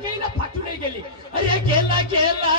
नाही गेली ना फाटू नाही गेली. अरे गेला गेला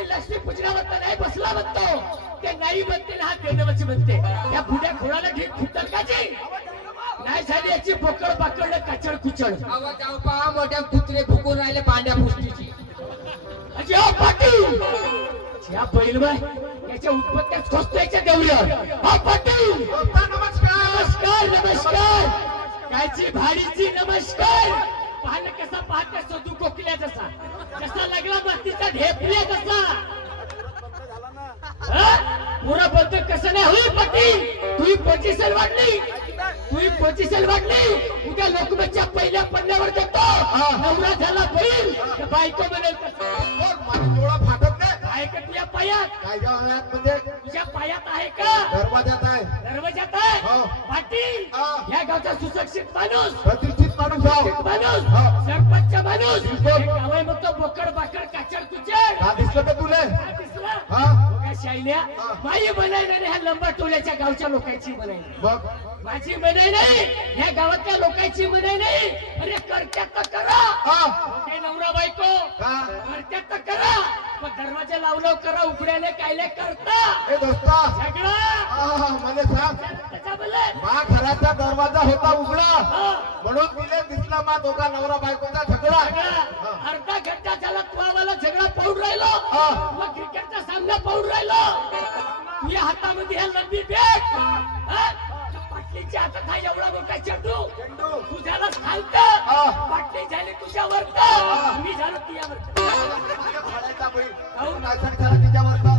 लक्ष्मी पूजनावर नाही बसला म्हणतो ते नाही म्हणते ना देणवची म्हणते. या बुड्या खोडाला ठीक खुटल काची नाही झाली याची बोकड पाकडलं कचड कुचड. पहा मोठ्या कुत्रे फुकून राहिले पांड्या पुष्टीची. पाटील या बैलबाई याच्या उत्पत्त्याच खोचतोयच्या देवळ्यावर. हा पाटील नमस्कार नमस्कार नमस्कार. कायची भाडीची नमस्कार. पाहणं कसा पाहत्या सदू कोकल्या जसा जसा लागला मातीचा ढेपल्या जसा पुरा बंद कसं नाही होईल पाटील. तुही पोझिशन वाढली तुही पोझिशन वाढली. उद्या लोकमतच्या पहिल्या पडल्यावर देतो नवरा झाला बैल बायको बनेल डोळा फाटत नाही का तुझ्या पायात काय म्हणजे तुझ्या पायात आहे का दरवाजात आहे दरवाजात आहे. पाटील या गावचा सुशिक्षित माणूस प्रतिष्ठित माणूस माणूस सरपंच माणूस गाव आहे मग तो बोकड बाकड काचड कुचड. का दिसलं का तुला दिसला शायल्या माई बनाय नाही ह्या लंबा टोल्याच्या गावच्या लोकांची बनाय बघ माझी बनाय नाही ह्या गावातल्या लोकांची बनाय नाही. अरे करत्यात तर करा ते नवरा बायको करत्यात तर करा पण दरवाजा लावलं करा उघड्याने कायले करता ए दोस्ता झगडा मला सांग त्याचा बोले मा घराचा दरवाजा होता उघडा म्हणून तिला दिसला मा दोघा नवरा बायकोचा झगडा. अर्धा घंटा झाला तुला झगडा पाहून राहिलो मग क्रिकेटचा सामना पाहून राहिलो. तुझ्या हातामध्ये ह्या लंबी बॅट पाटलीच्या हातात हा एवढा मोठा चेंडू तू झालास खालत पाटली झाली तुझ्यावर मी झालो तुझ्यावर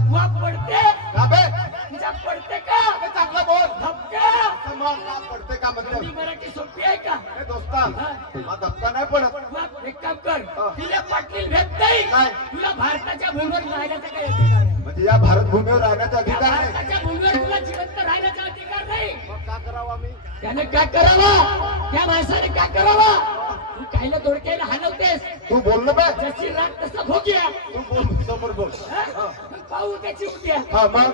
तुला पडते तुझ्या पडते का चांगला बोल धक्का पडते का म्हणजे मराठी सोपी आहे का दोस्ता धक्का नाही पडत. एक काम कर तिला पाटली भेट नाही तुला भारताच्या भूमीवर राहण्याचा काही अधिकार नाही. म्हणजे या भारत भूमीवर राहण्याचा अधिकार नाही. भारताच्या भूमीवर तुला जिवंत राहण्याचा अधिकार नाही. का करावा मी त्याने काय करावा त्या माणसाने काय करावा. तू कायला दोडक्याला हलवतेस तू बोललो बे जशी राग तसा भोग्या तू बोल समोर बोल पाहू त्याची उद्या मग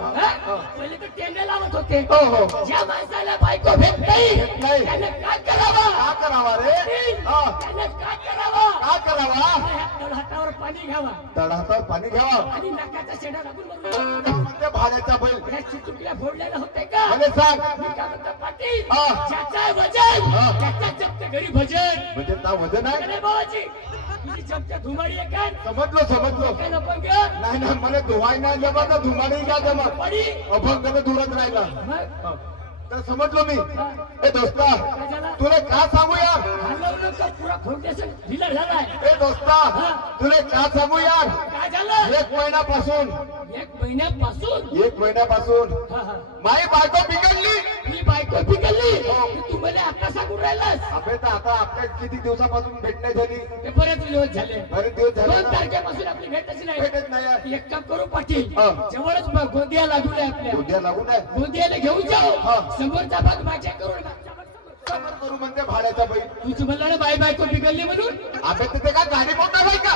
पहिले तर टेंडे लावत होते हो ज्या माणसाला बायको भेट नाही त्याने काय करावा का करावा रे त्याने काय करावा का करावा हातावर पाणी घ्यावा तळहातावर पाणी घ्यावा आणि नाकाचा शेडा लागून म्हणजे भाड्याचा बैल चिटुकल्या फोडलेलं होते का मला सांग मी काय म्हणतो पाटील ज्याचा वजन त्याच्या जप्त घरी भजन म्हणजे ना वजन आहे अरे बाबाजी तुझी जप्त धुमाडी आहे काय समजलो काय नको नाही ना मला धुवाई नाही जमत ना धुमाडी का जमत पडी अभंग दूरच राहिला मग तर समजलो मी. ए दोस्ता काय झालं तुला का सांगू यार हलवलं का पुरा फाउंडेशन ढिला झालाय. ए दोस्ता तुला का सांगू यार काय झालं एक महिन्यापासून एक महिन्यापासून माई बायको बिघडली मी बायको बिघडली तू मला आता सांगून राहिलास. अबे तर आता आपल्या किती दिवसापासून भेट नाही झाली ते बरेच दिवस झाले बरेच दिवस झाले 2 तारखेपासून आपली भेटच नाही. भेटच नाही एक काम करू पाटील जवळच गोंदिया लागून आहे आपल्या उद्या लागून आहे गोंदियाला घेऊन जाऊ समोरचा भाग माझ्या करून करू म्हणते भाड्याचा बैल तुझं म्हणलं ना बायको बिघडली म्हणून. अबे तिथे काय गाडी मोठा नाही का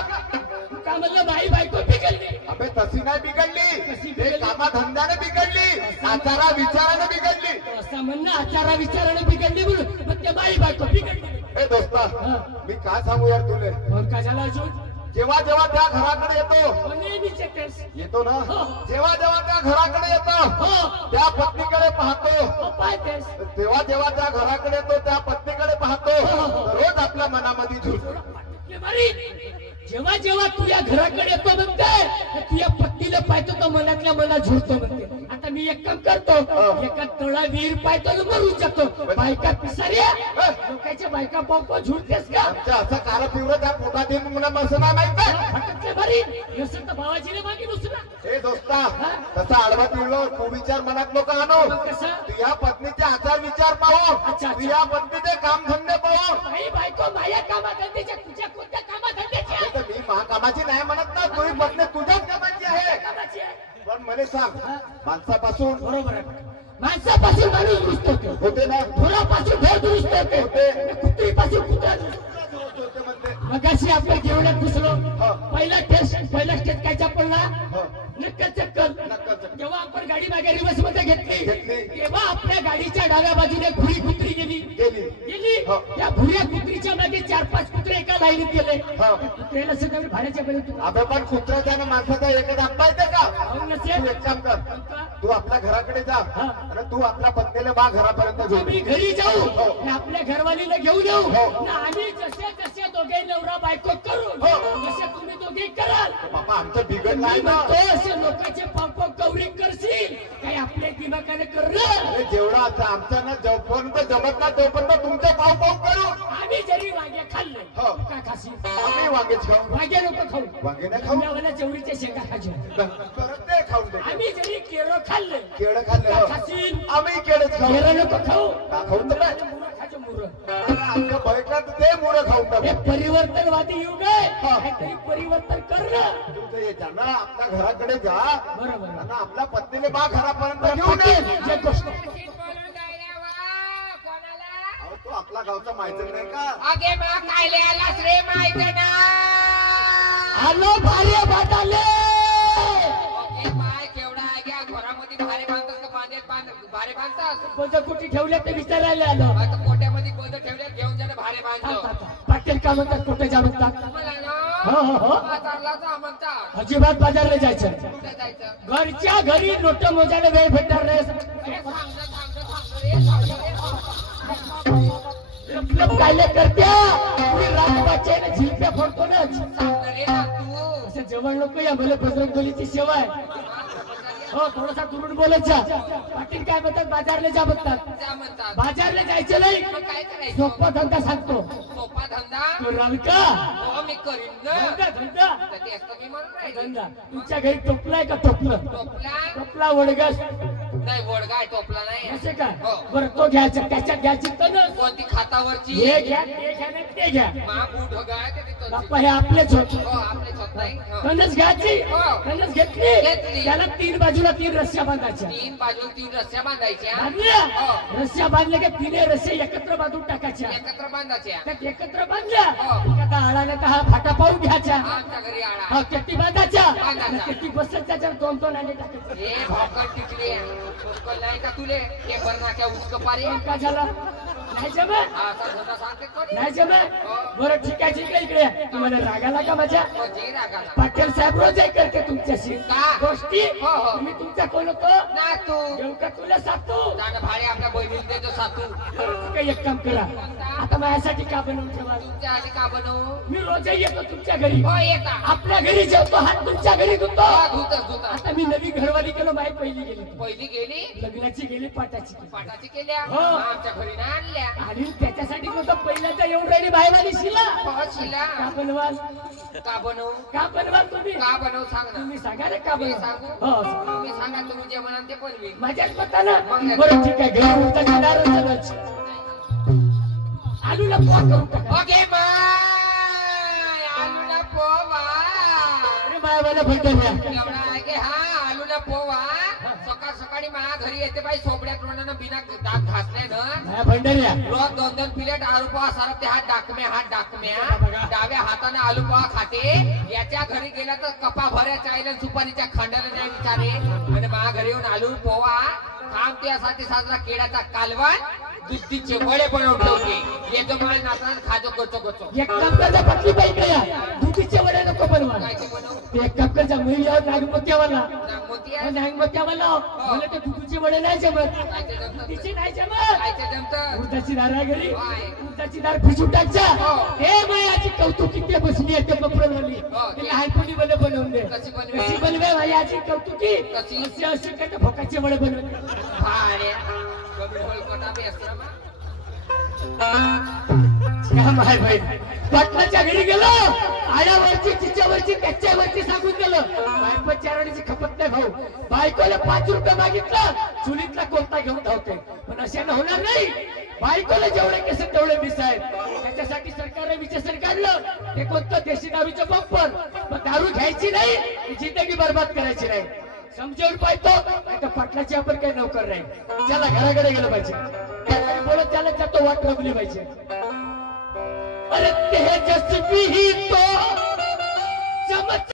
तू का म्हणलं बायको बिघडली. अबे तशी नाही बिघडली कामा धंद्याने बिघडली आचारा विचाराने बिघडली. असं म्हणणं आचारा विचाराने बिघडली म्हणून मग ते बायको बिघडली. ए दोस्ता मी काय सांगू यार तुले मग काय झालं अजून जेव्हा जेव्हा त्या घराकडे येतो ना जेव्हा जेव्हा त्या घराकडे येतो त्या पत्नीकडे पाहतो तेव्हा जेव्हा त्या घराकडे येतो त्या पत्नीकडे पाहतो रोज आपल्या मनामध्ये झुलतो. जेव्हा जेव्हा तू या घराकडे येतो म्हणते तुझ्या पत्नीला पाहतो तर मनातल्या मनात झुरतो म्हणते. आता मी एक काम करतो एका तळा विहीर पाहतो मरून जातो. बायका पिसाऱ्या लोकांच्या बायका पाहतो झुरतेस का असं कारा पिवळं त्या पोटात येऊन मला मसं नाही माहित फटकले बरी नसेल तर भावाजीने मागे दुसरा हे दोस्ता तसा आडवा तिळलो तू विचार मनात लोक आणू मग कसं तुझ्या पत्नीचे आचार विचार पाहून तुझ्या पत्नीचे काम धंदे पाहून बाई बायको माझ्या कामाधंद्याच्या तुझ्या कोणत्या कामाधंद्याची आहे? तर मी महाकामाची नाही म्हणत ना तुझी पत्नी तुझ्याच कामाची आहे कामाची आहे. पण मला सांग माणसापासून बरोबर आहे. माणसापासून माणूस दुरुस्त होतो, होते ना ढोरापासून ढोर दुरुस्त होते, कुत्रीपासून कुत्रा दुरुस्त होते म्हणते मगाशी आपण जेवणात घुसलो. पहिला स्टेज काय पडला? नक्कल चक्कल. जेव्हा आपण गाडी मागे रिवर्स मध्ये घेतली तेव्हा आपल्या गाडीच्या डाव्या बाजूने भुरी कुत्री गेली. त्या भुऱ्या कुत्रीच्या मागे 4-5 कुत्रे एका लाईनीत गेले. कुत्र्याला सगळं भाड्याच्या पर्यंत अबे पण कुत्र्याचा आणि माणसाचा एकच आप्पा येते का? तू एक काम कर तू आपल्या घराकडे जा आणि तू आपल्या पत्नीला बा घरापर्यंत घेऊन आम्ही घरी जाऊ आणि आपल्या घरवालीला घेऊन येऊ आणि आम्ही जसे दोघे नवरा बायको करू जसे तुम्ही दोघे कराल. बाबा आमचं बिघडलं मी ना म्हणतो असे लोकांचे पाप कवरी करशील काही आपल्या दिमागाने करणं. अरे जेवढा आता आमच्या ना जोपर्यंत जमत ना तोपर्यंत तुमचं पाव पाव करू. आम्ही जरी वांगे खाल्ले का खाशील? आम्ही वांगे खाऊ वांगे नको खाऊ, वांगे नाही खाऊ आम्हाला चवळीच्या शेंगा खायचे. परत ते खाऊन दे आम्ही जरी केळं खाल्ले केळं खाल्ले का खाशील? आम्ही केळच खाऊ केळं नको खाऊ, का खाऊन तर काय मुरं खायचं मुरं. आमच्या बैठकात ते मुलं खाऊन हे टाकू. परिवर्तनवादी युग आहे, काहीतरी परिवर्तन करणं. तुमचं हे जाणं आपल्या घराकडे जा बरोबर आणि आपल्या पत्नीने बा घरापर्यंत घेऊन ये. जे गोष्ट अहो, तो आपला गावचा माहिती नाही का? अगे मग कायले आलास रे माहिती ना आलो भारी बाटाले. माय केवढा आहे घ्या घरामध्ये भारे बांधतात का भारे बांधतात कोणतं कुठे ठेवले ते विचारायला आलो. आता पोट्यामध्ये कोणतं ठेवल्या घेऊन जाणं भारे बांधतो पाटील का म्हणतात कुठे जा म्हणतात? मला हो हो हो ना बाजारला जा म्हणतात अजिबात बाजारला जायचं. कुठे जायचं घरच्या घरी नोट मोजायला वेळ भेटणार नाही. लप कायले करत्या तुम्ही राजबाचे झिलप्या फोडतो ना. रे ना तू असं जेवण नको या भले बजरंग बलीची सेवा आहे. हो थोडासा दुरून बोलायचा. पाटील काय म्हणतात बाजारला जा म्हणतात. त्या म्हणतात बाजारला जायचं नाही, मग काय करायचं सोपा धंदा सांगतो. सोपा धंदा तो राव का हो मी करीन ना धंदा धंदा तर तेच तर मी म्हणून राहिले धंदा. तुमच्या घरी टोपलाय का टोपलं? टोपला टोपला वडगस नाही वडगाय टोपला नाही असे काय? हो. बरं तो घ्यायचा त्याच्यात घ्यायची तनस. कोणती खातावरची हे घ्या ते घ्या नाही ते घ्या. महाबूट गाय ते तिथं बाप्पा हे आपलेच होत. हो आपले होत नाही हो. तनस घ्यायची हो. तनस घेतली घेतली. त्याला 3 बाजूला 3 रस्स्या बांधायच्या. तीन बाजूला 3 रस्स्या बांधायच्या बांधल्या हो. रस्स्या बांधल्या की 3 रस्से एकत्र बांधून टाकायच्या. एकत्र बांधायच्या त्यात एकत्र बांधल्या हो. आता आळाला तर हा फाटा पाहून घ्यायचा. आमच्या घरी आळा हा केटी बांधायच्या बांधायच्या. केटी बसत त्याच्यावर 2-2 अंडे टाकायचे. हे भाकर टिकली भोकल नाही का तुले ते बरनाच्या उचक पारी का झाला नाही जमत असा धंदा सांगते कोणी नाही जमत. बरं ठीक आहे ठीक आहे इकडे तुम्हाला रागाला का माझ्या? हो, जी रागाला पाटील साहेब रोजही करते तुमच्याशी का? गोष्टी. हो, हो. तुम्ही तुमचा कोण होतो ना तू घेऊ का तुला सांगतो. जाणं भाडे आपल्या बहिणीला देतो सातू बरं, ठीक आहे, एक काम करा आता माझ्यासाठी का बनवून ठेवा? तुमच्या आधी का बनवू मी रोजही येतो तुमच्या घरी. हो येता आपल्या घरी जेवतो हात तुमच्या घरी धुतो. धुतच आता मी नवी घरवाली केलो माहीत पहिली गेली पहिली गेली लग्नाची गेली पाटाची गेली. पाटाची केल्या हो. मग आमच्या घरी ना आणल्या आणि त्याच्यासाठी नव्हतं पहिल्याचा येऊन राहिली बायवाली शिला. हो, शिला. का बनवाल का बनवू का बनवाल तुम्ही? का बनवू सांग ना तुम्ही सांगा रे का मी बनवाल? सांगू हो तुम्ही सांगा तुम्ही जे म्हणाल ते बनवी माझ्याच मतानं. बरं ठीक आहे घरी उठता दारू सगळंच आलूला पोहा करून टाका. ओके बाय आलूला पोवा अरे बायवाला भेटेल या. एवढा आहे की हा आलूला पोवा सकाळ सकाळी माझ्या घरी येते बाई सोबड्या तोंडानं बिना दात घासल्यानं नाही भंडाऱ्या रोज 2-2 प्लेट आलू पोहा सारप ते हात डाकम्या डाव्या हाताने आलू पोहा खाते. याच्या घरी गेला तर कपा भऱ्या चायला सुपारीच्या खांडाला नाही विचारे आणि माझ्या घरी येऊन आलू पोहा काम त्यासाठी साजरा केळ्याचा कालवण दुधीचे वडे बनवून ठेवते. येतो मला नाचणार खाजो गोचो गोचो एक काम करजा पटली पाहिजे या दुधीचे वडे नको बनवा. कायचे बनवू ते एक काम करजा महिला नागमोत्यावाला नागमोती नागमोत्यावाला मला ते दुधीचे वडे नाही जमत. कायचे जमतं तिचे नाही जमत. कायचे जमतं उडदाची दार आहे घरी होय. उडदाची दार भिजून टाकजा. हो. हे मायाची कौतुकी ते बसली आहे ते बपरवाली हो, ते लहानपणी मला बनवून दे. कशी बनवे? कशी बनवे मायाची कौतुकी कशी? असे असे करते भोकाचे वडे बनवले. भाड्या कमी होईल कोटा बेसरा का माय भाई पाटलाच्या घरी गेलो, आड्यावरची चिच्यावरची त्याच्यावरची सांगून गेलं, बायको चारडीची खपत नाही भाऊ, बायकोला 5 रुपये मागितलं, चुलीतला कोणता घेऊन धावते, पण अशानं होणार नाही. बायकोला जेवढे केस तेवढे मिस आहेत. त्याच्यासाठी सरकारने विचार काढलं, ते कोणतं देशी दारूचं बंपर, मग दारू घ्यायची नाही, जिंदगी बर्बाद करायची नाही. समजावून पाहतो आता पाटलाची आपण काही नोकर नाही. त्याला घराकडे गेलं पाहिजे, काहीतरी बोलत त्याला जातो वाट रमली पाहिजे. अरे तेजस्वी तो चमच